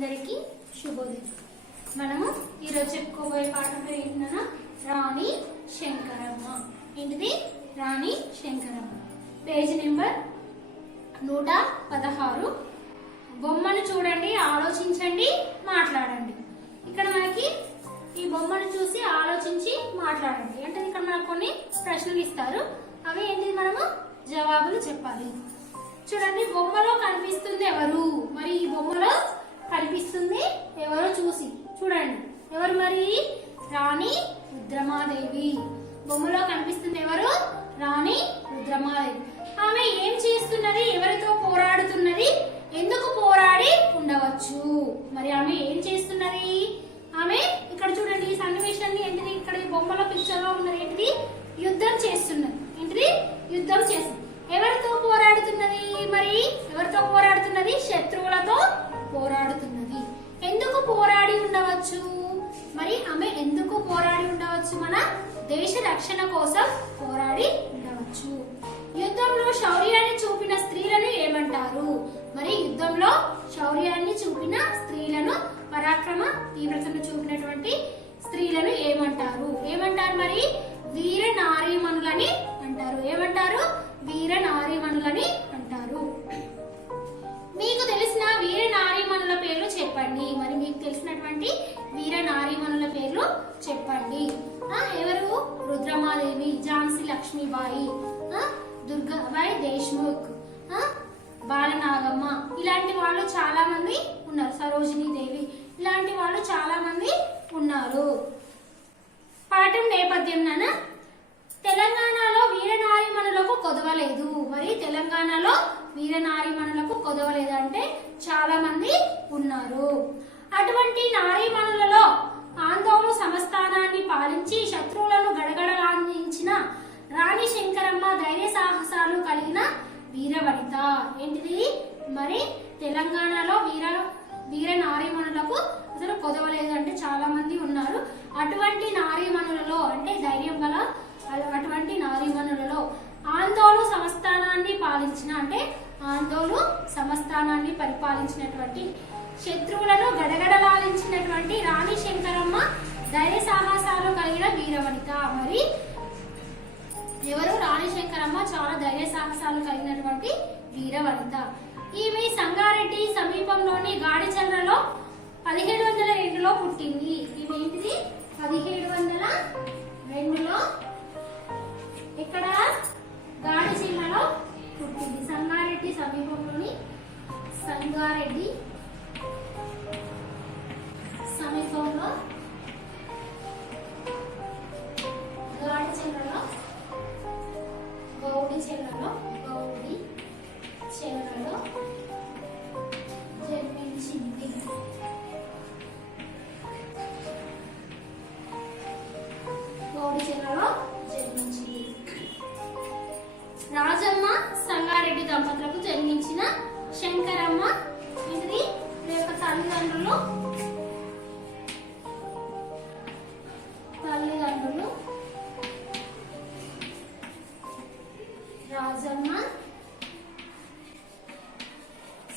అందరికీ శుభోదయం. మనము ఈరోజు చెప్పుకోబోయే పాఠం ఏంటన్నా రాణి శంకరమ్మ. ఏంటిది? రాణి శంకరమ్మ. Page number 116. బొమ్మను చూడండి, ఆలోచించండి, మాట్లాడండి. ఇక్కడ మనకి ఈ బొమ్మను చూసి ఆలోచించి మాట్లాడండి. అంటే ఇక్కడ మనకు కొన్ని ప్రశ్నలు ఇస్తారు. అవి ఏంటిది? మనము జవాబులు చెప్పాలి. చూడండి, బొమ్మలో కనిపిస్తుంది ఎవరు? మరి ఈ బొమ్మలో కనిపిస్తుంది ఎవరు? చూసి చూడండి. ఎవరు మరి? రాణి రుద్రమాదేవి. బొమ్మలో కనిపిస్తుంది ఎవరు? రాణి రుద్రమాదేవి. ఆమె ఏం చేస్తున్నది? ఎవరితో పోరాడుతున్నది? ఎందుకు పోరాడి ఉండవచ్చు? మరి ఆమె ఏం చేస్తున్నది? ఆమె ఇక్కడ చూడండి, ఈ సన్నివేశాన్ని ఏంటిది? ఇక్కడ ఈ బొమ్మలో పిక్చర్ లో ఉన్నది ఏంటిది? యుద్ధం చేస్తున్నది. ఏంటిది? యుద్ధం చేస్తుంది. ఎవరితో పోరాడుతున్నది? మరి ఎవరితో పోరాడుతున్నది? శత్రువులతో పోరాడుతున్నది. ఎందుకు పోరాడి ఉండవచ్చు? మరి ఆమె ఎందుకు పోరాడి ఉండవచ్చు? మన దేశ రక్షణ కోసం పోరాడి ఉండవచ్చు. యుద్ధంలో శౌర్యాన్ని చూపిన స్త్రీలను ఏమంటారు? మరి యుద్ధంలో శౌర్యాన్ని చూపిన స్త్రీలను, పరాక్రమ తీవ్రతను చూపినటువంటి స్త్రీలను ఏమంటారు? ఏమంటారు? మరి వీర నారీమణులని అంటారు. ఏమంటారు? వీర నారీమణులని అంటారు. మీకు తెలిసిన వీర నారీమణుల పేర్లు చెప్పండి. మరి మీకు తెలిసినటువంటి వీర నారీమణుల పేర్లు చెప్పండి. ఎవరు? రుద్రమాదేవి, ఝాన్సీ లక్ష్మీబాయి, దుర్గాబాయి దేశ్ముఖ్, బాలనాగమ్మ, ఇలాంటి వాళ్ళు చాలా మంది ఉన్నారు. సరోజినీ దేవి, ఇలాంటి వాళ్ళు చాలా మంది ఉన్నారు. పాఠం నేపథ్యం నాన్న. తెలంగాణలో వీరనారీమణులకు కొదవలేదు. మరి తెలంగాణలో వీరనారీమణులకు కొదవలేదు అంటే చాలా మంది ఉన్నారు. అటువంటి నారీమణులలో ఆందోళన సంస్థానాన్ని పాలించి శత్రువులను గడగడలాందించిన రాణి శంకరమ్మ ధైర్య సాహసాలు కలిగిన వీరవనిత. ఏంటిది? మరి తెలంగాణలో వీర నారీమణులకు అసలు కొదవలేదు అంటే చాలా మంది ఉన్నారు. అటువంటి నారీమణులలో అంటే ధైర్యం గల అటువంటి నారీమణులలో ఆందోళన సంస్థానాన్ని పాలించిన అంటే ఆందోళన సంస్థానాన్ని పరిపాలించినటువంటి, శత్రువులను గడగడలాలించినటువంటి రాణి శంకరమ్మ ధైర్య సాహసాలు కలిగిన వీరవనిత. మరి ఎవరు? రాణి శంకరమ్మ చాలా ధైర్య సాహసాలు కలిగినటువంటి వీరవనిత. ఈమె సంగారెడ్డి సమీపంలోని గాడిచర్లలో 1702లో పుట్టింది. ఈమె ఏంటిది? 1702లో ఇక్కడ గాడి జిల్లాలో పుట్టింది. సంగారెడ్డి సమీపంలోని సంగారెడ్డి సమీపంలో గాడి జిల్లాలో గౌడి చెల్లలో జన్మించింది. గౌడి చెల్లలో జన్మించింది. రాజమ్మ సంగారెడ్డి దంపతులకు జన్మించిన శంకరమ్మ ఇది యొక్క తల్లిదండ్రులు రాజమ్మ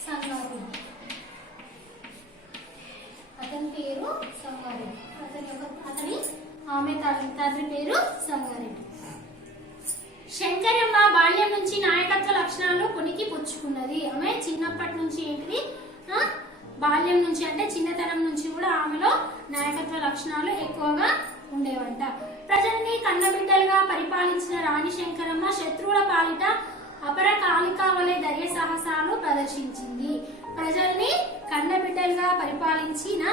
సంగారెడ్డి. అతని పేరు సంగారెడ్డి. ఆమె తండ్రి పేరు సంగారెడ్డి. శంకరమ్మ బాల్యం నుంచి నాయకత్వ లక్షణాలు కొనికి పుచ్చుకున్నది. ఆమె చిన్నప్పటి నుంచి ఏంటిది? బాల్యం నుంచి అంటే చిన్నతనం నుంచి కూడా ఆమెలో నాయకత్వ లక్షణాలు ఎక్కువగా ఉండేవంట. ప్రజల్ని కన్నబిడ్డలుగా పరిపాలించిన రాణి శంకరమ్మ శత్రువుల పాలిట అపర కాళికా వలె ధైర్య సాహసాలు ప్రదర్శించింది. ప్రజల్ని కన్నబిడ్డలుగా పరిపాలించిన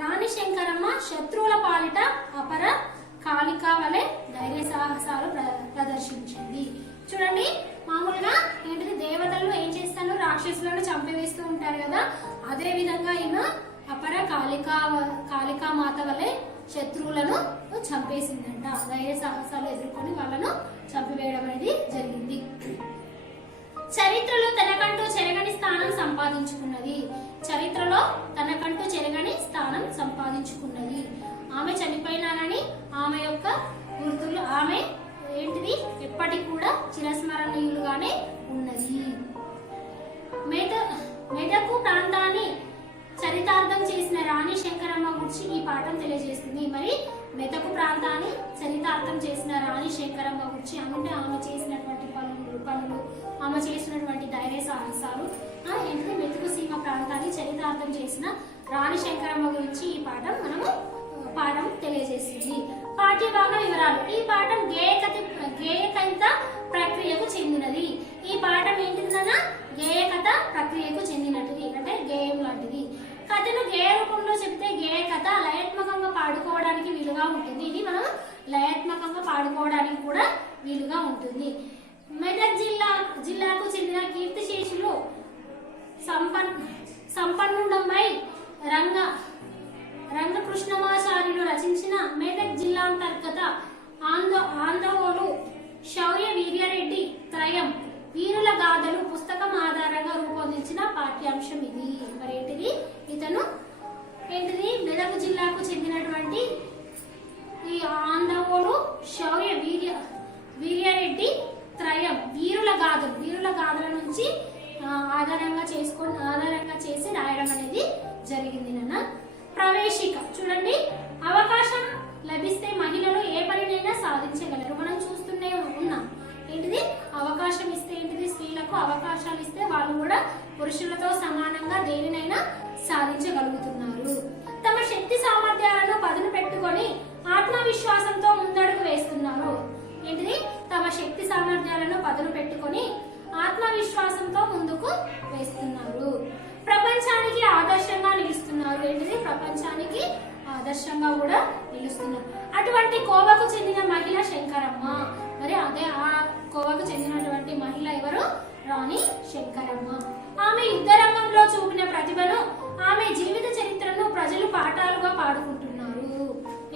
రాణి శంకరమ్మ శత్రువుల పాలిట అపర కాళికా వలె ధైర్య సాహసాలు ప్రదర్శించింది. చూడండి, మామూలుగా ఏంటిది? దేవతలు ఏం చేస్తాను? రాక్షసులను చంపివేస్తూ ఉంటారు కదా. అదే విధంగా ఈమె అపర కాళికా మాత వలె శత్రువులను చంపేసిందంట. ధైర్య సాహసాలు ఎదుర్కొని వాళ్ళను చంపివేయడం అనేది జరిగింది. చరిత్రలో తనకంటూ చెరగని స్థానం సంపాదించుకున్నది. చరిత్రలో తనకంటూ చెరగని స్థానం సంపాదించుకున్నది. ఆమె చనిపోయినా కానీ ఆమె యొక్క గుర్తులు ఆమె ఏంటిది? ఎప్పటికి కూడా చిరస్మరణీయులుగానే ఉన్నది. మెదకు ప్రాంతాన్ని చరితార్థ రాణి శంకరమ్మ గురించి ఈ పాఠం తెలియజేస్తుంది. మరి మెదకు ప్రాంతాన్ని చరితార్థం చేసిన రాణి శంకరమ్మ గురించి అంటే ఆమె చేసినటువంటి పనులు ఆమె చేసినటువంటి ధైర్య సాహసాలు ఏంటిది మెతుకు సీమ ప్రాంతాన్ని చరితార్థం చేసిన రాణి శంకరమ్మ గురించి ఈ పాఠం తెలియజేస్తుంది. పాఠ్యభాగ వివరాలు. ఈ పాఠం గేయకైత ప్రక్రియకు చెందినది. ఈ పాఠం ఏంటిదన్నా గేయకథ ప్రక్రియకు చెందినది అంటే గేయం లాంటిది. కథను గేయ రూపంలో చెప్తే గేయ కథ లయాత్మకంగా పాడుకోవడానికి వీలుగా ఉంటుంది. ఇది మనం లయాత్మకంగా పాడుకోవడానికి కూడా వీలుగా ఉంటుంది. మెదక్ జిల్లాకు చెందిన కీర్తిశేషులు సంపన్నుడమ్మై రంగకృష్ణమాచార్యులు రచించిన మెదక్ జిల్లాంతర్గత ఆందోళన శౌర్య వీర్యారెడ్డి త్రయం వీరుల గాథలు పుస్తకం ఆధారంగా రూపొందించిన పాఠ్యాంశం ఇది. మరి ఏంటిది మెదక్ జిల్లాకు చెందినటువంటి ఈ ఆందోళన శౌర్య వీర్యారెడ్డి త్రయం వీరుల గాథల నుంచి ఆధారంగా చేసి రాయడం అనేది జరిగింది నాన్న. ప్రవేశిక చూడండి. అవకాశం లభిస్తే మహిళలు ఏ పనినైనా సాధించగలరు. మనం చూస్తూనే ఉన్నాం. ఏంటిది అవకాశం ఇస్తే ఏంటిది స్త్రీలకు అవకాశాలు ఇస్తే వాళ్ళు కూడా పురుషులతో సమానంగా దేనినైనా సాధించగలుగుతున్నారు. తమ శక్తి సామర్థ్యాలను పదును పెట్టుకొని ఆత్మవిశ్వాసంతో ముందడుగు వేస్తున్నారు. ఏంటిది తమ శక్తి సామర్థ్యాలను పదును పెట్టుకొని ఆత్మవిశ్వాసంతో ముందుకు వేస్తున్నారు. ప్రపంచానికి ఆదర్శంగా నిలుస్తున్నారు. ఏంటిది ప్రపంచానికి ఆదర్శంగా కూడా నిలుస్తున్నారు. అటువంటి కోవకు చెందిన మహిళ శంకరమ్మ. మరి అదే ఆ కోవకు చెందినటువంటి మహిళ ఎవరు? రాణి శంకరమ్మ. ఆమె యుద్ధ రంగంలో చూపిన ప్రతిభను ఆమె జీవిత చరిత్రను ప్రజలు పాఠాలుగా పాడుకుంటున్నారు.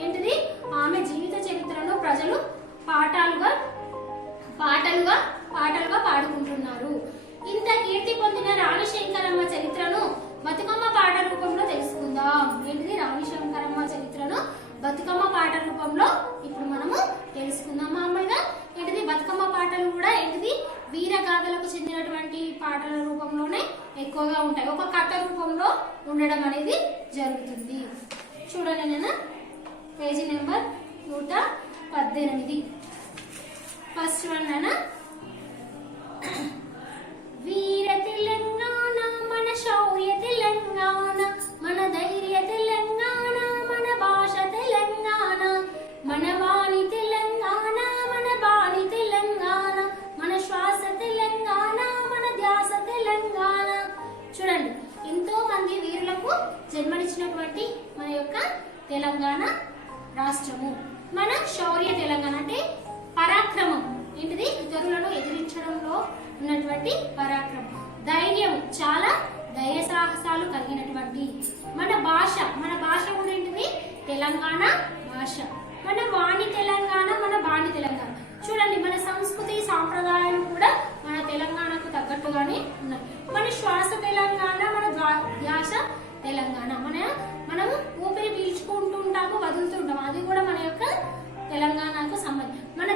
ఏంటిది ఆమె జీవిత చరిత్రను ప్రజలు పాటలుగా పాడుకుంటున్నారు. ఇంత కీర్తి పొందిన రాణి శంకరమ్మ చరిత్రను బతుకమ్మ పాట రూపంలో తెలుసుకుందాం. ఏంటిది రాణి శంకరమ్మ చరిత్రను బతుకమ్మ పాట రూపంలో ఇప్పుడు మనము తెలుసుకుందాం. మామూలుగా ఏంటిది బతుకమ్మ పాటలు కూడా ఏంటిది వీరగాథలకు చెందినటువంటి పాటల రూపంలోనే ఎక్కువగా ఉంటాయి. ఒక కథ రూపంలో ఉండడం అనేది జరుగుతుంది. చూడండి నేను పేజీ నెంబర్ 118. ఫస్ట్ వన్ నాన్న. వీర తెలంగాణ మన శౌర్య తెలంగాణ మన ధైర్య తెలంగాణ మన భాష తెలంగాణ మన వాణి తెలంగాణ మన బాణి తెలంగాణ మన శ్వాస తెలంగాణ మన ధ్యాస తెలంగాణ. చూడండి ఎంతో మంది వీరులకు జన్మనిచ్చినటువంటి మన యొక్క తెలంగాణ రాష్ట్రము. మన శౌర్య తెలంగాణ అంటే పరాక్రమం. ఏంటిది ఇతరులను ఎదిరించడంలో ఉన్నటువంటి పరాక్రమం. ధైర్యం చాలా ధైర్య సాహసాలు కలిగినటువంటి మన భాష కూడా ఏంటిది తెలంగాణ భాష. మన వాణి తెలంగాణ మన బాణి తెలంగాణ. చూడండి మన సంస్కృతి సాంప్రదాయాలు కూడా మన తెలంగాణకు తగ్గట్టుగానే ఉన్నాయి. మన శ్వాస తెలంగాణ మన ధ్యాస తెలంగాణ. మనము ఊపిరి పీల్చుకుంటూ ఉంటాము వదులుతుంటాము. అది కూడా మన యొక్క తెలంగాణకు సంబంధించి. మన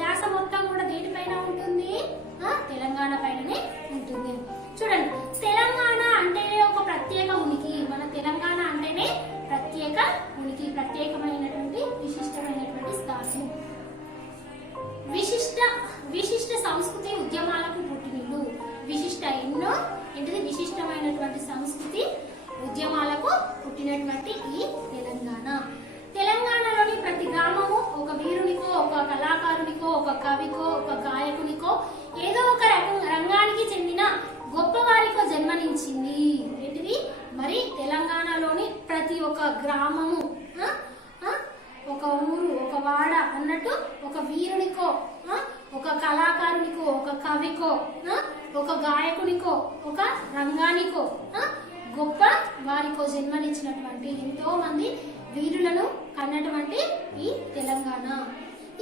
ధ్యాస మొత్తం కూడా దేనిపైన ఉంటుంది? తెలంగాణ పైననే ఉంటుంది. చూడండి తెలంగాణ అంటేనే ఒక ప్రత్యేక ఉనికి. మన తెలంగాణ అంటేనే ప్రత్యేక ఉనికి, ప్రత్యేకమైనటువంటి విశిష్టమైనటువంటి స్థానం. విశిష్ట సంస్కృతి ఉద్యమాలకు పుట్టినిల్లు. ఎన్నో ఏంటిది విశిష్టమైనటువంటి సంస్కృతి ఉద్యమాలకు పుట్టినటువంటి ఈ తెలంగాణలోని ప్రతి గ్రామము ఒక వీరునికో ఒక కళాకారునికో ఒక కవికో ఒక గాయకునికో ఏదో ఒక రంగానికి చెందిన గొప్పవారికో జన్మనించింది. ఏంటిది మరి తెలంగాణలోని ప్రతి ఒక్క గ్రామము ఒక ఊరు ఒక వాడ అన్నట్టు ఒక వీరునికో ఒక కళాకారునికో ఒక కవికో ఒక గాయకునికో ఒక రంగానికో గొప్ప వారికో జన్మనిచ్చినటువంటి ఎంతో మంది వీరులను కన్నటువంటి ఈ తెలంగాణ.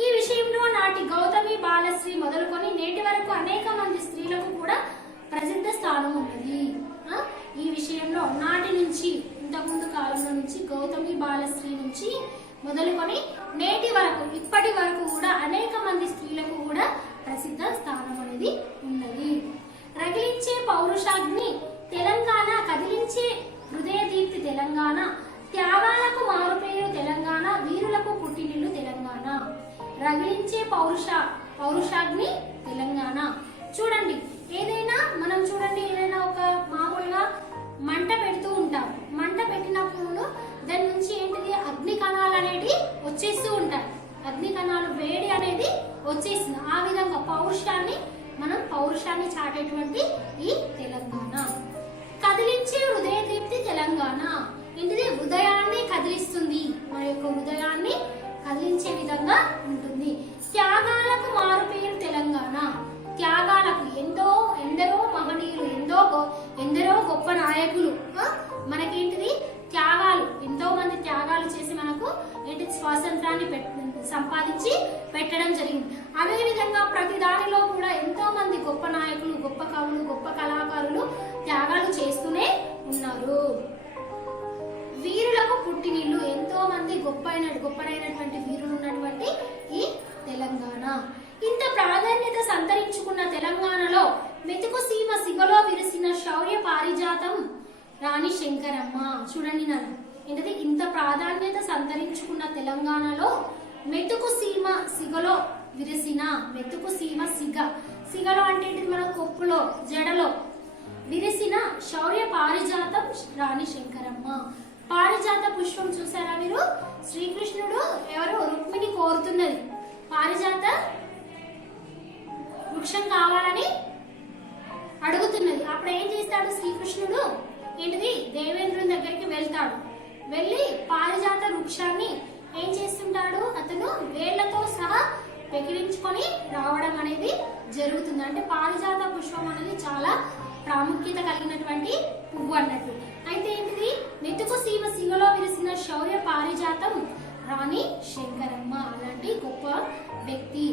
ఈ విషయంలో నాటి గౌతమి బాలశ్రీ మొదలుకొని నేటి వరకు అనేక మంది స్త్రీలకు కూడా ప్రసిద్ధ స్థానం ఉన్నది. ఈ విషయంలో నాటి నుంచి ఇంతకుముందు కాలంలో నుంచి గౌతమి బాలశ్రీ నుంచి మొదలుకొని నేటి వరకు ఇప్పటి వరకు కూడా అనేక మంది స్త్రీలకు కూడా ప్రసిద్ధ స్థానం అనేది ఉన్నది. రగిలించే పౌరుషాగ్ని తెలంగాణ, కదిలించే హృదయ దీప్తి తెలంగాణ, పౌరుషాగ్ని తెలంగాణ. చూడండి ఏదైనా ఒక మామూలుగా మంట పెడుతూ ఉంటాం. మంట పెట్టినప్పుడు దాని నుంచి ఏంటిది అగ్ని కణాలు అనేవి వచ్చేస్తూ ఉంటాయి. అగ్ని కణాలు వేడి అనేది వచ్చేసింది. ఆ విధంగా పౌరుషాన్ని చాటేటువంటి ఈ తెలంగాణ. కదిలించే హృదయ దీప్తి తెలంగాణ. ఏంటిది హృదయాన్ని కదిలిస్తుంది, మన యొక్క హృదయాన్ని కదిలించే విధంగా ఉంటుంది. త్యాగాలకు మారుపేరు తెలంగాణ. త్యాగాలకు ఎందరో మహనీయులు, ఎందరో గొప్ప నాయకులు మనకేంటిది త్యాగాలు, ఎంతో మంది త్యాగాలు చేసి మనకు ఏంటి స్వాతంత్రాన్ని సంపాదించి పెట్టడం జరిగింది. అదే విధంగా ప్రతి దానిలో కూడా ఎంతో మంది గొప్ప నాయకులు, గొప్ప కవులు, గొప్ప కళాకారులు త్యాగాలు చేస్తూనే ఉన్నారు. వీరులకు పుట్టినిల్లు. ఎంతో మంది గొప్పనైనటువంటి వీరులు ఉన్నటువంటి ఈ తెలంగాణ. ఇంత ప్రాధాన్యత సంతరించుకున్న తెలంగాణలో మెతుకు సీమ సిగలో విరిసిన శౌర్య పారిజాతం రాణి శంకరమ్మ. చూడండి నన్ను ఏంటది ఇంత ప్రాధాన్యత సంతరించుకున్న తెలంగాణలో మెతుకు సీమ సిగలో విరిసిన, మెతుకు సీమ సిగలో అంటే మన కొప్పులో జడలో విరిసిన శౌర్య పారిజాతం రాణి శంకరమ్మ. పారిజాత పుష్పం చూసారా మీరు? శ్రీకృష్ణుడు రుక్మిణి కోరుతున్నది పారిజాత వృక్షం కావాలని అడుగుతున్నది. అప్పుడు ఏం చేస్తాడు శ్రీకృష్ణుడు? ఏంటిది దేవేంద్రుని దగ్గరికి వెళ్తాడు. వెళ్ళి పారిజాత వృక్షాన్ని ఏం చేస్తుంటాడు? అతను వేళ్లతో సహా పెకిలించుకొని రావడం అనేది జరుగుతుంది. అంటే పారిజాత పుష్పం అనేది చాలా ప్రాముఖ్యత కలిగినటువంటి పువ్వు అన్నట్టు. అయితే ఏంటిది మెతుకు సీమ సిగలో విరిసిన శౌర్య పారిజాతం రాణి శంకరమ్మ. అలాంటి గొప్ప వ్యక్తి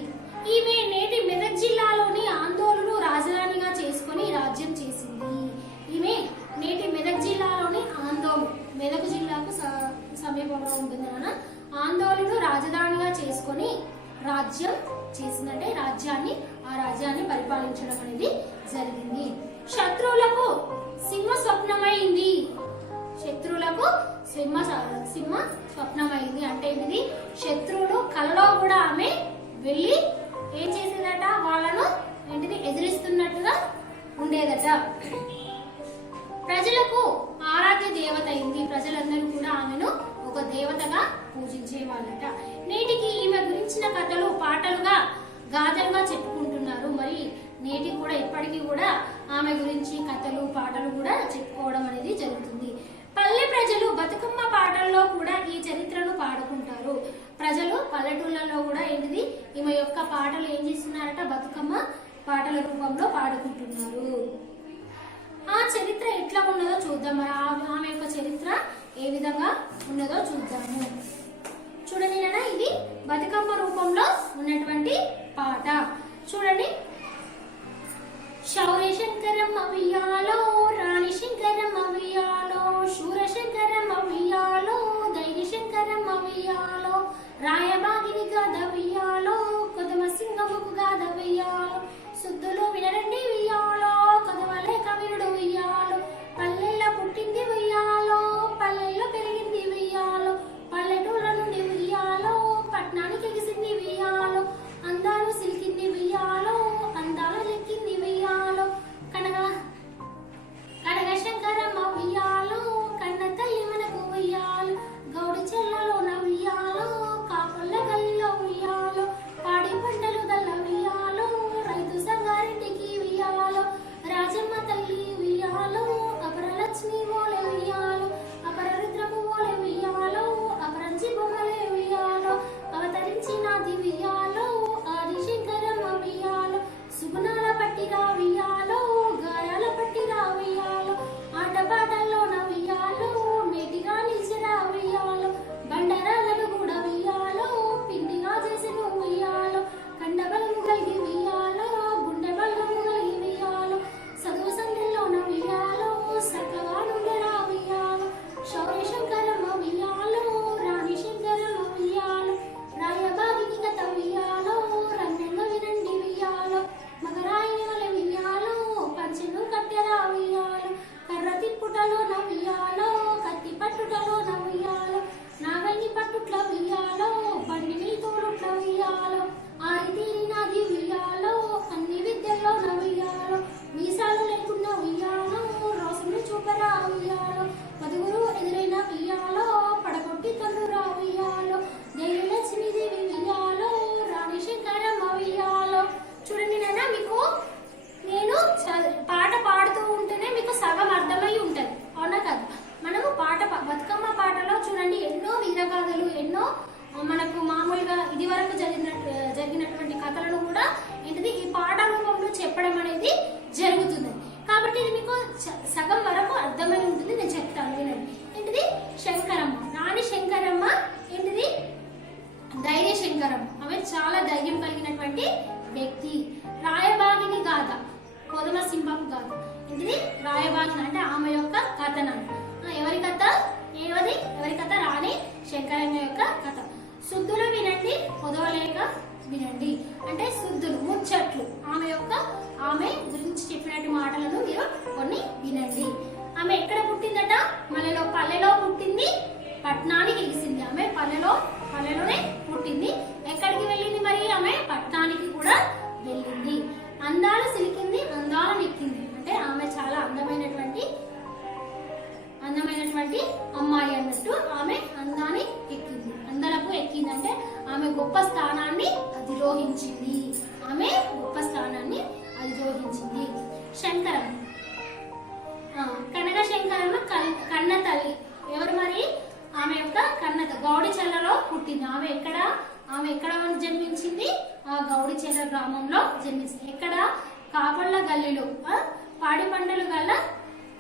ఈమె. నేటి మెదక్ జిల్లాలోని ఆందోళనను రాజధానిగా చేసుకుని రాజ్యం చేసింది. ఈమె నేటి మెదక్ జిల్లాలోని మెదక్ జిల్లాకు సమీపంలో ఉంటుంది కదా, ఆందోళనను రాజధానిగా చేసుకొని రాజ్యం చేసిందంటే ఆ రాజ్యాన్ని పరిపాలించడం అనేది జరిగింది. శత్రువులకు సింహ స్వప్నమైంది. శత్రువులకు సింహ స్వప్నమైంది అంటే ఇది శత్రువులు కలలో కూడా ఆమె వెళ్ళి ఏం చేసేదట? వాళ్ళను ఏంటిది ఎదిరిస్తున్నట్టుగా ఉండేదట. ప్రజలకు ఆరాధ్య దేవత అయింది. ప్రజలందరూ కూడా ఆమెను ఒక దేవతగా పూజించే వాళ్ళట. నేటికి ఈమె గురించిన కథలు పాటలుగా గాథలుగా చెప్పుకుంటున్నారు. మరి నేటికి కూడా ఇప్పటికీ కూడా ఆమె గురించి కథలు పాటలు కూడా చెప్పుకోవడం అనేది జరుగుతుంది. పల్లె ప్రజలు బతుకమ్మ పాటల్లో కూడా ఈ చరిత్రను పాడుకుంటారు. ప్రజలు పల్లెటూళ్ళలో కూడా ఏంటిది ఈమె యొక్క పాటలు ఏం చేస్తున్నారట? బతుకమ్మ పాటల రూపంలో పాడుకుంటున్నారు. ఆ చరిత్ర ఎట్లా ఉన్నదో చూద్దాం. ఆమె యొక్క చరిత్ర ఏ విధంగా ఉన్నదో చూద్దాము. చూడండి నాన్న, ఇది బతుకమ్మ రూపంలో ఉన్నటువంటి పాట. చూడండి. శౌర్య శంకరమ్మ ఉయ్యాలో, రాణి శంకరమ్మ ఉయ్యాలో, శూర శంకరమ్మ ఉయ్యాలో, ధైర్య శంకరమ్మ ఉయ్యాలో, రాయబాగిని గాథ ఉయ్యాలో, కొదమ సింగముకు గాథ ఉయ్యాలో, సుద్దులు వినరండి ఉయ్యాలో, కొదవలే కవిరుడు ఉయ్యాలో, పల్లెల్లో పుట్టింది ఉయ్యాలో, పల్లెల్లో పెరిగింది ఉయ్యాలో, పల్లెటూళ్ళ నుండి ఉయ్యాలో, పట్నానికి ఎగిసింది ఉయ్యాలో, అందాలు సిలికింది ఉయ్యాలో, అందాలు లెక్కింది ఉయ్యాలో, కనగ శంకరమ్మ ఉయ్యాలో, కన్న తల్లి మనకు ఉయ్యాలో, గౌడి చెల్లలో ఉయ్యాలో, కాపుల్ల గల్లిలో ఉయ్యాలో, పాడి పంటలు గల్ల ఉయ్యాలో, రైతు సంగారెడ్డికి ఉయ్యాలో. వీరగాథలు ఎన్నో మనకు మామూలుగా ఇది వరకు జరిగినటువంటి కథలను కూడా ఏంటిది ఈ పాట రూపంలో చెప్పడం అనేది జరుగుతుంది. కాబట్టి ఇది మీకు సగం వరకు అర్థమై ఉంటుంది, నేను చెప్తాను వినండి. ఏంటిది శంకరమ్మ, రాణి శంకరమ్మ ఏంటిది ధైర్య శంకరమ్మ. ఆమె చాలా ధైర్యం కలిగినటువంటి వ్యక్తి. రాయబాగిని గాథ, కొదమ సింహం గాథ. ఏంటిది రాయబాగిని అంటే ఆమె యొక్క కథనాలు. ఎవరి కథ? ఎవరి కథ? రాణి శంకరమ్మ యొక్క కథ. శుద్ధులు వినండి, పొదవలేక వినండి అంటే శుద్ధులు ముచ్చట్లు. ఆమె గురించి చెప్పినట్టు మాటలను మీరు కొన్ని వినండి. ఆమె ఎక్కడ పుట్టిందట? పల్లెలో పుట్టింది, పట్నానికి ఎగిసింది. ఆమె పల్లెలోనే పుట్టింది. ఎక్కడికి వెళ్ళింది మరి? ఆమె పట్నానికి కూడా వెళ్ళింది. అందాలు సిలికింది, అందాలు నెక్కింది అంటే ఆమె చాలా అందమైనటువంటి అమ్మాయి అన్నట్టు. ఆమె అందాన్ని ఎక్కింది, అందలకు ఎక్కింది అంటే ఆమె గొప్ప స్థానాన్ని అధిరోహించింది. శంకరమ్మ, కనక శంకరమ్మ కన్న తల్లి. ఎవరు మరి? ఆమె యొక్క కన్నత గౌడిచెర్లలో పుట్టింది. ఆమె ఎక్కడ జన్మించింది? ఆ గౌడిచెర్ల గ్రామంలో జన్మించింది. ఎక్కడ? కాపళ్ళ గల్లీలో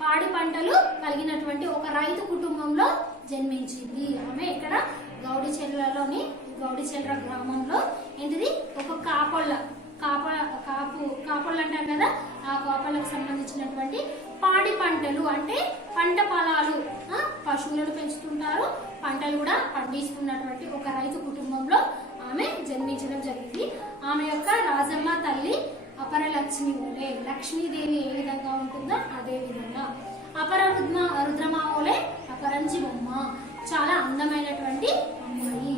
పాడి పంటలు కలిగినటువంటి ఒక రైతు కుటుంబంలో జన్మించింది. ఆమె ఇక్కడ గౌడిచెర్ల గ్రామంలో ఏంటిది ఒక కాపళ్ళు అంటారు కదా, ఆ కాపళ్ళకు సంబంధించినటువంటి పాడి పంటలు అంటే పంట పొలాలు, పశువులను పెంచుతుంటారు, పంటలు కూడా పండిస్తున్నటువంటి ఒక రైతు కుటుంబంలో ఆమె జన్మించడం జరిగింది. ఆమె యొక్క రాజమ్మ తల్లి అపరలక్ష్మి ఓలే. లక్ష్మీదేవి ఏ విధంగా ఉంటుందో అదే విధంగా రుద్రమ ఓలే అపరంజి బొమ్మ. చాలా అందమైనటువంటి అమ్మాయి.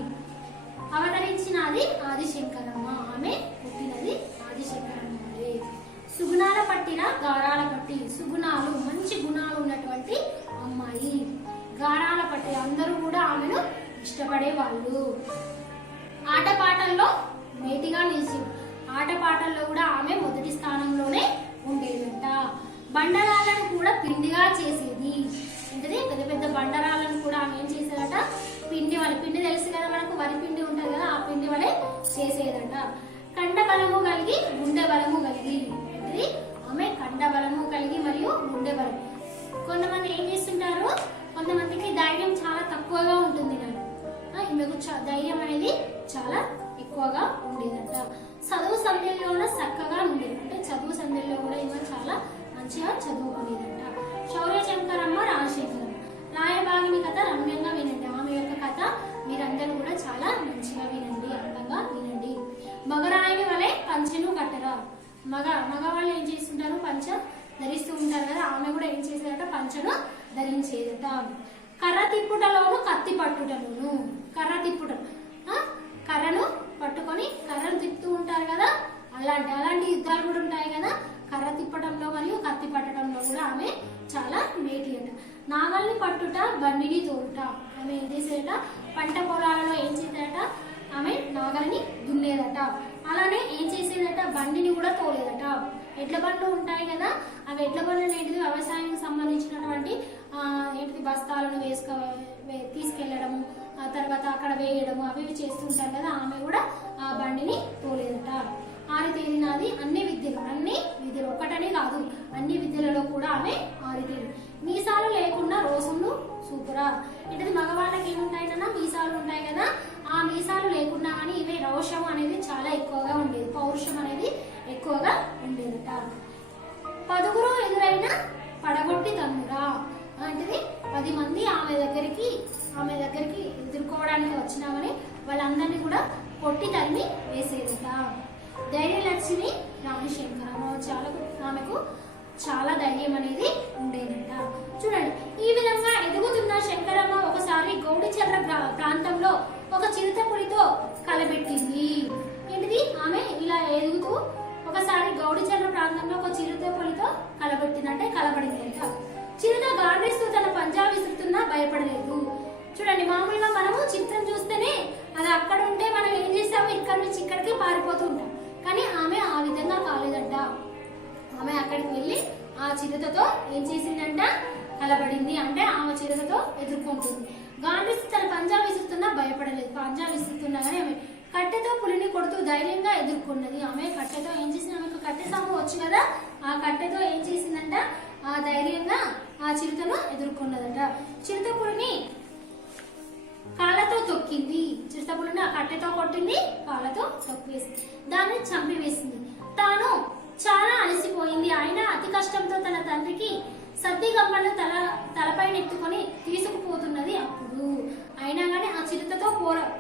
అవతరించినది ఆదిశంకరమ్మ. ఆమె పుట్టినది ఆదిశంకరమ్మ. సుగుణాల పట్టిన గారాల పట్టి. సుగుణాలు మంచి గుణాలు ఉన్నటువంటి అమ్మాయి. గారాల పట్టి అందరూ కూడా ఆమెను ఇష్టపడే వాళ్ళు. ఆటపాటల్లో మేటిగా నిలిచి ఆటపాటల్లో కూడా ఆమె మొదటి స్థానంలోనే ఉండేదంట. బండరాలను కూడా పిండిగా చేసేది. ఏంటది పెద్ద పెద్ద బండరాలను కూడా ఆమె ఏం చేసేదట? పిండి తెలుసు కదా మనకు, వరి పిండి ఉంటుంది కదా, ఆ పిండి వలె చేసేదట. కండ బలము కలిగి గుండె బలము కలిగి. ఏంటది ఆమె కండ బలము కలిగి మరియు గుండె బలం. కొంతమంది ఏం చేస్తుంటారు? కొంతమందికి ధైర్యం చాలా తక్కువగా ఉంటుంది. ఈమెకు ధైర్యం అనేది చాలా ఎక్కువగా ఉండేదంట. చదువు సంధ్యలో చక్కగా ఉండేది అంటే చదువు సంధ్యలో కూడా ఈమె చాలా మంచిగా చదువుకునేదంట. శౌర్య శంకరమ్మ, రాజశేఖరమ్మ. రాయబాగిని కథ రమ్యంగా వినండి. ఆమె యొక్క కథ మీరందరూ కూడా చాలా మంచిగా వినండి, అందంగా వినండి. మగరాయిని వలె పంచెను కట్టరా. మగవాళ్ళు ఏం చేస్తుంటారు? పంచ ధరిస్తూ ఉంటారు కదా, ఆమె కూడా ఏం చేసేదట? పంచను ధరించేదట. కర్ర తిప్పుటలోను కత్తి పట్టుటలోను. కర్రను పట్టుకొని కర్రను తిప్పుతూ ఉంటారు కదా, అలాంటి యుద్ధాలు కూడా ఉంటాయి కదా. కర్ర తిప్పడంలో మరియు కత్తి పట్టడంలో కూడా ఆమె చాలా మేటి అంట. నాగల్ని పట్టుట, బండిని తోలుట. ఆమె ఏం చేసేదట? పంట పొలాలలో ఏం చేసేదట? ఆమె నాగల్ని దున్నేదట. అలానే ఏం చేసేదట? బండిని కూడా తోలేదట. ఎడ్ల బండ్లు ఉంటాయి కదా, అవి ఎడ్ల బండ్లు ఏంటిది వ్యవసాయానికి సంబంధించినటువంటి బస్తాలను తీసుకెళ్లడము, ఆ తర్వాత అక్కడ వేయడము, అవి చేస్తుంటారు కదా, ఆమె కూడా ఆ బండిని తోలేదట. ఆరితేరినది అన్ని విద్యలు ఒక్కటనే కాదు, అన్ని విద్యలలో కూడా ఆమె ఆరితేరి. మీసాలు లేకుండా రోజులు సూపరా. ఏంటది మగవాళ్ళకి ఏముంటాయి కదా, మీసాలు ఉంటాయి కదా, ఆ మీసాలు లేకుండా కానీ ఇవే రోషం అనేది చాలా ఎక్కువగా ఉండేది, పౌరుషం అనేది ఎక్కువగా ఉండేదట. పదుగురు ఎదురైన పడగొట్టి తన్నురా. అంటే 10 మంది ఆమె దగ్గరికి ఎదుర్కోవడానికి వచ్చినామని వాళ్ళందరినీ కూడా కొట్టి తరిమి వేసేదట. ధైర్యలక్ష్మి రాణి శంకరమ్మ. ఆమెకు చాలా ధైర్యం అనేది ఉండేదట. చూడండి, ఈ విధంగా ఎదుగుతున్న శంకరమ్మ ఒకసారి గౌడిచెర్ల ప్రాంతంలో ఒక చిరుతపులితో కలబెట్టింది. ఏంటిది? ఆమె ఇలా ఎదుగుతూ ఒకసారి గౌడిచెర్ల ప్రాంతంలో ఒక చిరుతపులితో కలబడిందంట. చిరుత గాండ్రిస్తూ తన పంజా విసురుతున్నా భయపడలేదు. చూడండి, మామూలుగా మనము చిత్రం చూస్తేనే అది అక్కడ ఉంటే మనం ఏం చేస్తాము? ఇక్కడ నుంచి ఇక్కడికి పారిపోతూ ఉంటాం. కానీ ఆమె ఆ విధంగా కాలేదంట. ఆమె అక్కడికి వెళ్ళి ఆ చిరుతతో ఏం చేసిందంట? కలబడింది అంటే ఆమె చిరుతతో ఎదుర్కొంటుంది. గాండ్రిస్తూ తన పంజా విసురుతున్నా భయపడలేదు. పంజా విసురుతున్నా కానీ ఆమె కట్టెతో పులిని కొడుతూ ధైర్యంగా ఎదుర్కొన్నది. ఆమె కట్టెతో ఏం చేసింది, ఆమెకు కట్టె సాము వచ్చు కదా, ఆ కట్టెతో ఏం చేసిందంట, ఆ ధైర్యంగా ఆ చిరుతను ఎదుర్కొన్నదట. చిరుత పులిని కాళ్ళతో తొక్కింది. చిరుత పులిని ఆ కట్టెతో కొట్టింది, కాళ్ళతో తొక్కివేసింది, దాన్ని చంపివేసింది. తాను చాలా అలసిపోయింది. ఆయన అతి కష్టంతో తన తండ్రికి సద్ది గంపను తలపై నెత్తుకొని తీసుకుపోతున్నది. అప్పుడు అయినా కానీ ఆ చిరుతతో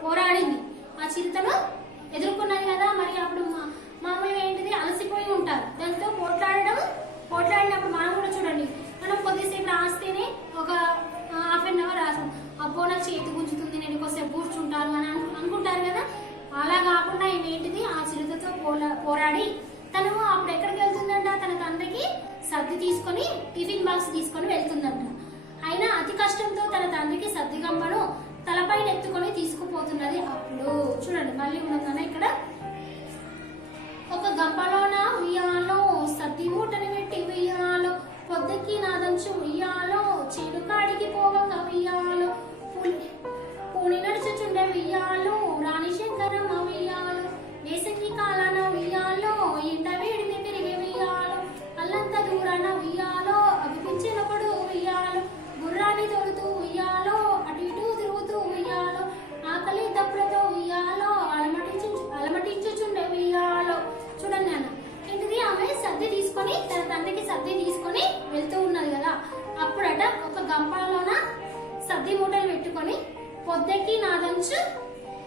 పోరాడింది. ఆ చిరుతను ఎదుర్కొన్నది కదా. మరి అప్పుడు మామూలుగా ఏంటిది, అలసిపోయి ఉంటారు, దాంతో పోట్లాడినప్పుడు మనం కూడా చూడండి, మనం కొద్దిసేపు రాస్తేనే ఒక హాఫ్ అన్ అవర్ రాసాం, అబ్బో నాకు చేతి గుంజుతుంది, నేను కొద్దిసేపు కూర్చుంటాను అని అనుకుంటారు కదా. అలా కాకుండా ఏంటిది, ఆ చిరుతతో పోరాడి తను అప్పుడు ఎక్కడికి వెళ్తుందంట, తన తండ్రికి సర్ది తీసుకొని టిఫిన్ బాక్స్ తీసుకొని వెళ్తుందంట. అయినా అతి కష్టంతో తన తండ్రికి సర్ది గంపను తలపై ఎత్తుకొని తీసుకుపోతున్నది. అప్పుడు చూడండి మళ్ళీ ఉన్నదన్న ఇక్కడ, ఒక గంపలోన ఉయ్యాలో సర్ది మూటని పెట్టి ఉయ్యాలో, పొద్దకి నాదంచు ఉయ్యాలో, చేను కాడికి పోవంగా ఉయ్యాలో, పూని నడుచుచుండే ఉయ్యాలో, రాణి శంకరమ్మ ఉయ్యాలో, వేసంగి కాలాన ఉయ్యాలో, ఎండ వేడిని పెరిగే ఉయ్యాలో, అల్లంత దూరాన ఉయ్యాలో, అభిపించినప్పుడు ఉయ్యాలో, గుర్రాన్ని తోలుతూ ఉయ్యాలో, అటు ఇటు తిరుగుతూ ఉయ్యాలో, ఆకలి దప్పులతో ఉయ్యాలో, అలమటించుచుండే ఉయ్యాలో. చూడండి అన్న, ఏంటిది, ఆమె సర్ది తీసుకొని తన తండ్రికి సర్ది తీసుకొని వెళ్తూ ఉన్నది కదా. అప్పుడట ఒక గంపలోన సర్ది మూటలు పెట్టుకొని పొద్దెక్కి నాదంచు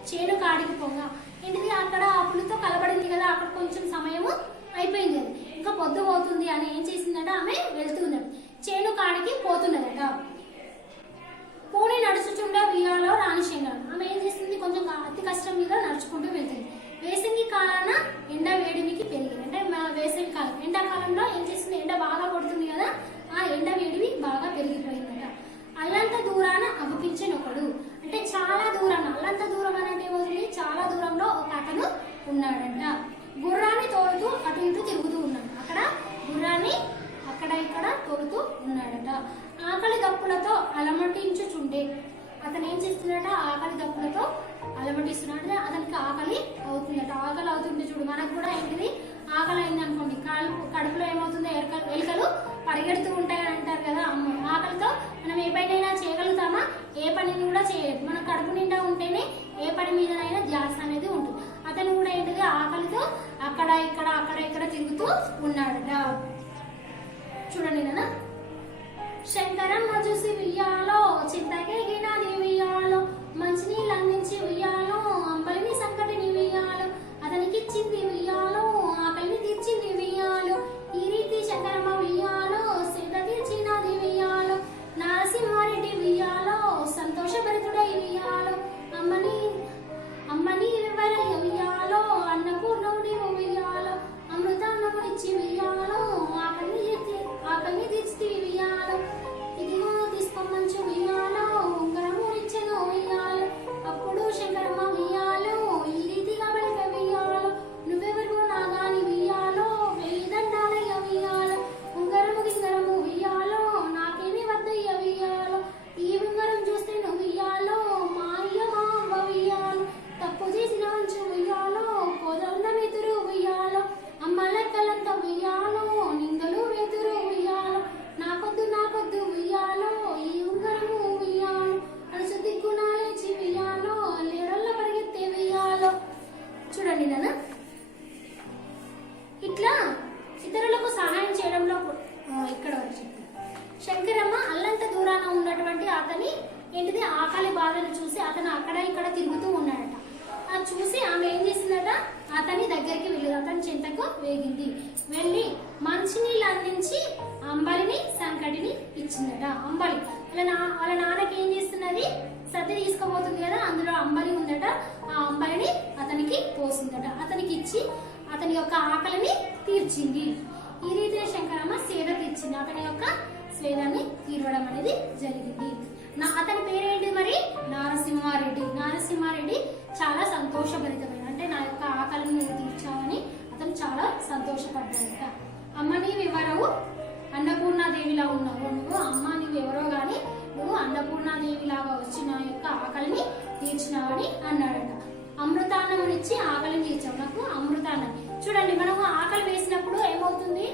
చేను కాడికి పోగా, ఏంటిది అక్కడ ఆ పులితో కలబడింది కదా, అక్కడ కొంచెం సమయము అయిపోయింది, ఇంకా పొద్దు పోతుంది అని ఏం చేసిందట, ఆమె వెళ్తున్నది, చేను కాడికి పోతున్నదట. పూని నడుచుచుండే ఉయ్యాలో రాణి శంకరమ్మ, ఆమె ఏం చేస్తుంది, కొంచెం అతి కష్టం మీద నడుచుకుంటూ వెళ్తుంది. వేసంగి కాలాన ఎండ వేడిమికి పెరిగింది, అంటే వేసవి కాలం, ఎండాకాలంలో ఏం చేస్తుంది, ఎండ బాగా కొడుతుంది కదా, ఆ ఎండ వేడిమి బాగా పెరిగిపోయిందట. అల్లంత దూరాన అగుపించనొకడు, అంటే చాలా దూరం, అల్లంత దూరం అంటే ఏమవుతుంది, చాలా దూరంలో ఒక అతను ఉన్నాడంట. గుర్రాన్ని తోలుతూ అటు ఇటు తిరుగుతూ ఉన్నాడు, అక్కడ గుర్రాన్ని అక్కడ ఇక్కడ తోలుతూ ఉన్నాడట. ఆకలి దప్పులతో అలమటించుచుండే, అతను ఏం చేస్తున్నాడట, ఆకలి దప్పులతో అలమటిస్తున్నాడు, అతనికి ఆకలి అవుతుందట. ఆకలి అవుతుంటే చూడు, మనకు కూడా ఏంటిది, ఆకలి అయింది అనుకోండి, కడుపులో ఏమవుతుందో ఎలుకలు పరిగెడుతూ ఉంటాయని అంటారు కదా. ఆకలితో మనం ఏ పనైనా చేయగలుగుతామా, ఏ పనిని కూడా చేయలేదు. మన కడుపు నిండా ఉంటేనే ఏ పని మీదనైనా ధ్యాస అనేది ఉంటుంది. అతను కూడా ఏంటిది, ఆకలితో అక్కడ ఇక్కడ తిరుగుతూ ఉన్నాడట. చూడండి నాన్న, శంకరమ్మ చూసి ఉయ్యాలో, చింతకేగినది ఉయ్యాలో, మంచినీళ్ళు అందించి ఉయ్యాలో, అంబలిని సంకటిని ఉయ్యాలో, అతనికి ఇచ్చింది ఉయ్యాలో, ఆకలిని తీర్చింది ఉయ్యాలో, ఈ రీతి శంకరమ్మ ఉయ్యాలో, సేద తీర్చినది ఉయ్యాలో, నరసింహారెడ్డి ఉయ్యాలో, సంతోషభరితుడై ఉయ్యాలో, అమ్మని వివరయ్య ఉయ్యాలో, అన్నపూర్ణముడి ఉయ్యాలో, అమృతాన్నమునిచ్చి ఉయ్యాలో, ఆకలిని తీర్చి ఉయ్యాలో, ఇదిగో తీసుకోమంచు ఉయ్యాలో, ఉంగరము ఇచ్చెను ఉయ్యాలో, అప్పుడు శంకరమ్మ ఉయ్యాలో, ఈ రీతిగా వెళక ఉయ్యాలో, నువ్వెవరు నాగాని ఉయ్యాలో, వెయ్యి దండాలయ్య ఉయ్యాలో, ఉంగరము గింగరము ఉయ్యాలో, నాకేమి వద్దయ్య ఉయ్యాలో, ఈ ఉంగరం చూస్తే నువ్వు ఉయ్యాలో, మా అయ్య మా అవ్వ ఉయ్యాలో, తప్పు చేసిన వంచు ఉయ్యాలో, కోదండ మెతురు ఉయ్యాలో, అమ్మ లెక్కలంత ఉయ్యాలో, నిందలు వెతురు ఉయ్యాలో, నాకొద్దు ఉయ్యాలో, ఈ ఉంగరము ఉయ్యాలో, అలసు దిక్కున లేచి ఉయ్యాలో, లేడల్ల పరిగెత్తే ఉయ్యాలో. చూడండి నాన్న, ఇట్లా ఇతరులకు సహాయం చేయడంలో ఇక్కడ వరకు శంకరమ్మ అల్లంత దూరాన ఉన్నటువంటి అతని ఏంటిది, ఆకలి బాధను చూసి అతను అక్కడ ఇక్కడ తిరుగుతూ ఉన్నాడట. అది చూసి ఆమె ఏం చేసిందట, అతని దగ్గరికి వెళ్ళి అతని చింతకు వేగింది, వెళ్ళి మంచినీళ్ళు అందించి అంబలిని సంకటిని ఇచ్చిందట. అంబలి వాళ్ళ నాన్నకి ఏం చేస్తున్నది, సర్ది తీసుకోబోతుంది కదా, అందులో అంబలి ఉందట, ఆ అంబలిని అతనికి పోసిందట. అతనికి ఇచ్చి అతని యొక్క ఆకలిని తీర్చింది. ఈ రీతిలో శంకరమ్మ సేద తీర్చింది, అతని యొక్క స్వేదాన్ని తీరవడం అనేది జరిగింది. అతని పేరేంటి మరి, నరసింహారెడ్డి. నరసింహారెడ్డి చాలా సంతోషభరితమైన, అంటే నా యొక్క ఆకలిని నువ్వు తీర్చావని అతను చాలా సంతోషపడ్డాడట. అమ్మ నీవెవరవు, అన్నపూర్ణాదేవిలా ఉన్నావు, నువ్వు అమ్మ నువ్వెవరో గాని నువ్వు అన్నపూర్ణాదేవిలాగా వచ్చి నా యొక్క ఆకలిని తీర్చినావని అన్నాడట. అమృతాన్నం ఇచ్చి ఆకలిని తీర్చావు, నాకు అమృతాన్నం. చూడండి, మనము ఆకలి వేసినప్పుడు ఏమవుతుంది,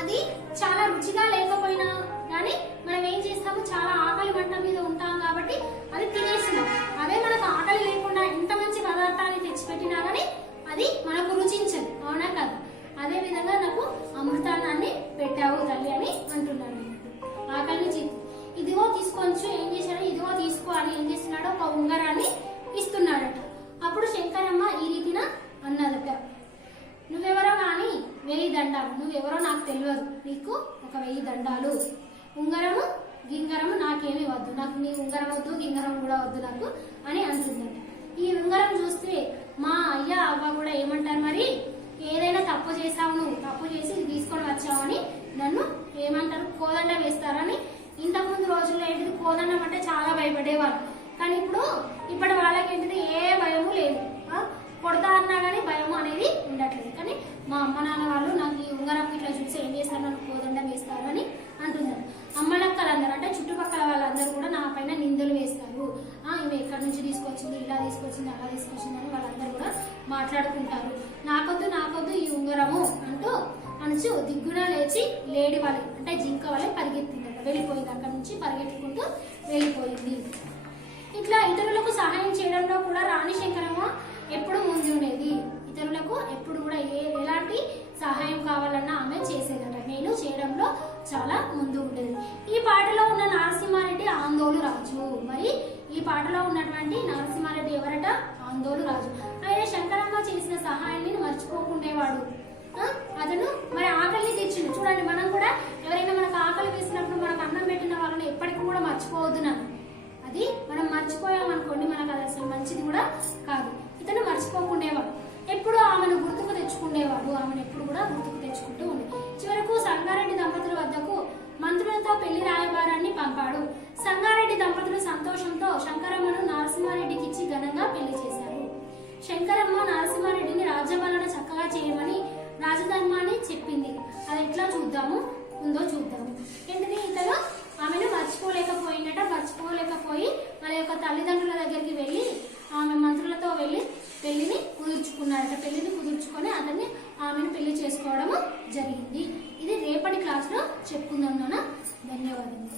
అది చాలా రుచిగా లేకపోయినా కానీ మనం ఏం చేస్తాము, చాలా ఆకలి మంట మీద ఉంటాం కాబట్టి అది తినేస్తున్నాం. అదే మనకు ఆకలి లేకుండా ఇంత మంచి పదార్థాన్ని తెచ్చిపెట్టినా కానీ అది మనకు రుచించదు, అవునా కదా? అదే విధంగా నాకు అమృతాన్నాన్ని పెట్టావు తల్లి అని అంటున్నాడు. ఆకలిని ఇదిగో తీసుకొచ్చు, ఏం చేశాడు, ఇదిగో తీసుకో అని ఏం చేస్తున్నాడు, ఒక ఉంగరాన్ని ఇస్తున్నాడట. అప్పుడు శంకరమ్మ ఈ రీతిన అన్నదట, నువ్వెవరో కానీ 1000 దండాలు, నువ్వెవరో నాకు తెలియదు, నీకు ఒక 1000 దండాలు, ఉంగరము గింగరము నాకేమీ వద్దు, నాకు నీ ఉంగరం వద్దు గింగరం కూడా వద్దు నాకు అని అంటుందట. ఈ ఉంగరం చూస్తే మా అయ్య అవ్వ కూడా ఏమంటారు, మరి ఏదైనా తప్పు చేసావు, నువ్వు తప్పు చేసి ఇది తీసుకొని వచ్చావని నన్ను ఏమంటారు, కోదండ వేస్తారని. ఇంతకుముందు రోజుల్లో ఏంటిది, కోదండం అంటే చాలా భయపడేవాళ్ళు. కానీ ఇప్పటి వాళ్ళకి ఏంటిది, ఏ భయము లేదు, కొడతా అన్నా కానీ భయము అనేది ఉండట్లేదు. కానీ మా అమ్మ నాన్న వాళ్ళు నాకు ఈ ఉంగరం ఇట్లా చూసి ఏం చేస్తారు, నన్ను కోదండం వేస్తారు అని అంటున్నారు. అమ్మలక్కలందరూ అంటే చుట్టుపక్కల వాళ్ళందరూ కూడా నా పైన నిందలు వేస్తారు. ఇవి ఎక్కడి నుంచి తీసుకొచ్చింది, ఇలా తీసుకొచ్చింది, అలా తీసుకొచ్చింది అని వాళ్ళందరూ కూడా మాట్లాడుకుంటారు. నాకొద్దు ఈ ఉంగరము అనుచు దిగ్గున లేచి లేడి వాళ్ళ అంటే జింక వాళ్ళే పరిగెత్తిందట, వెళ్ళిపోయింది. అక్కడి నుంచి పరిగెత్తుకుంటూ వెళ్ళిపోయింది. ఇట్లా ఇతరులకు సహాయం చేయడంలో కూడా రాణి శంకరమ్మ ఎప్పుడు ముందు ఉండేది. ఇతరులకు ఎప్పుడు కూడా ఎలాంటి సహాయం కావాలన్నా ఆమె చేసేదట. నేను చేయడంలో చాలా ముందు ఉండేది. ఈ పాటలో ఉన్న నరసింహారెడ్డి ఆందోళు రాజు. మరి ఈ పాటలో ఉన్నటువంటి నరసింహారెడ్డి ఎవరట, ఆందోళు రాజు. ఆయన శంకరమ్మ చేసిన సహాయాన్ని మర్చిపోకుండేవాడు. అతను మరి ఆకలిని తీర్చిండు. చూడండి, మనం కూడా ఎవరైనా మనకు ఆకలి వేసినప్పుడు మనకు అన్నం పెట్టిన వాళ్ళని ఎప్పటికీ కూడా మర్చిపోవద్దు. అది మనం మర్చిపోయామనుకోండి, మనకు అది అసలు మంచిది కూడా కాదు. ఇతను మర్చిపోకుండేవాడు, ఎప్పుడు ఆమెను గుర్తుకు తెచ్చుకునేవాడు, ఆమెను ఎప్పుడు కూడా గుర్తుకు తెచ్చుకుంటూ ఉండే. చివరకు సంగారెడ్డి దంపతుల వద్దకు మంత్రులతో పెళ్లి రాయబారాన్ని పంపాడు. సంగారెడ్డి దంపతులు సంతోషంతో శంకరమ్మను నరసింహారెడ్డికి ఇచ్చి ఘనంగా పెళ్లి చేశారు. శంకరమ్మ నరసింహారెడ్డిని రాజ్యపాలన చక్కగా చేయమని రాజధర్మాన్ని చెప్పింది. అది ఎట్లా ఉందో చూద్దాము. ఏంటిది, ఇతను ఆమెను మర్చిపోలేకపోయి వాళ్ళ యొక్క తల్లిదండ్రుల దగ్గరికి వెళ్ళి ఆమె మంత్రులతో వెళ్ళి పెళ్లిని కుదుర్చుకున్నారట. పెళ్లిని కుదుర్చుకొని ఆమెను పెళ్లి చేసుకోవడము జరిగింది. ఇది రేపటి క్లాస్ లో చెప్పుకుందాం. ధన్యవాదాలు.